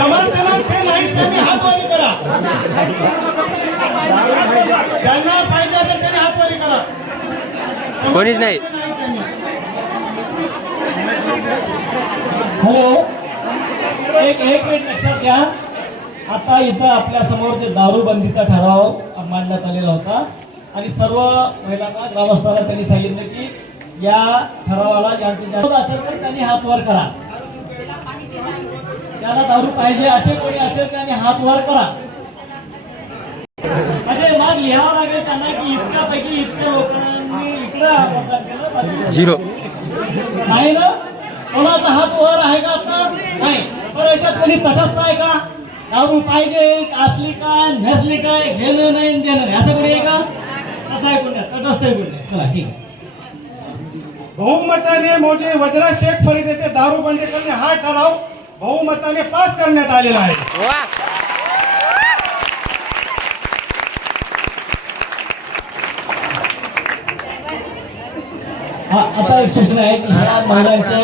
समर्थनाचे नाही त्यांनी हात वर करा. ज्यांना पाहिजे असेल त्यांनी हात वर करा. कोणीच नाही. हॅलो, एक मिनिट लक्षात घ्या. आता इथं आपल्या समोर जे दारूबंदीचा ठराव मांडण्यात आलेला होता आणि सर्व महिलांना ग्रामस्थांना त्यांनी सांगितलं की या ठरावाला ज्यांचं विरोध असेल तर त्यांनी हात वर करा. त्याला दारू पाहिजे असे कोणी असेल त्यांनी हात वर करा. म्हणजे मग लिहावं लागेल त्यांना की इतक्यापैकी इतक्या लोकांनी इकडं मतदान केलं, 0 नाही ना. कोणाचा हात वर आहे का आता? नाही. तर याच्यात कोणी तटस्थ आहे का? दारू पाहिजे असली काय नसली काय घेणं नाही देणं नाही असं कोणी आहे का? असं आहे कोणी? तटस्थ आहे कोणी? चला ठीक आहे. बहुमताने मौजे वज्रा शेख फरीद येथे दारू बंदी करणे हा ठराव बहुमताने पास करण्यात आलेला आहे. आता एक सूचना आहे की ह्या महिलांचे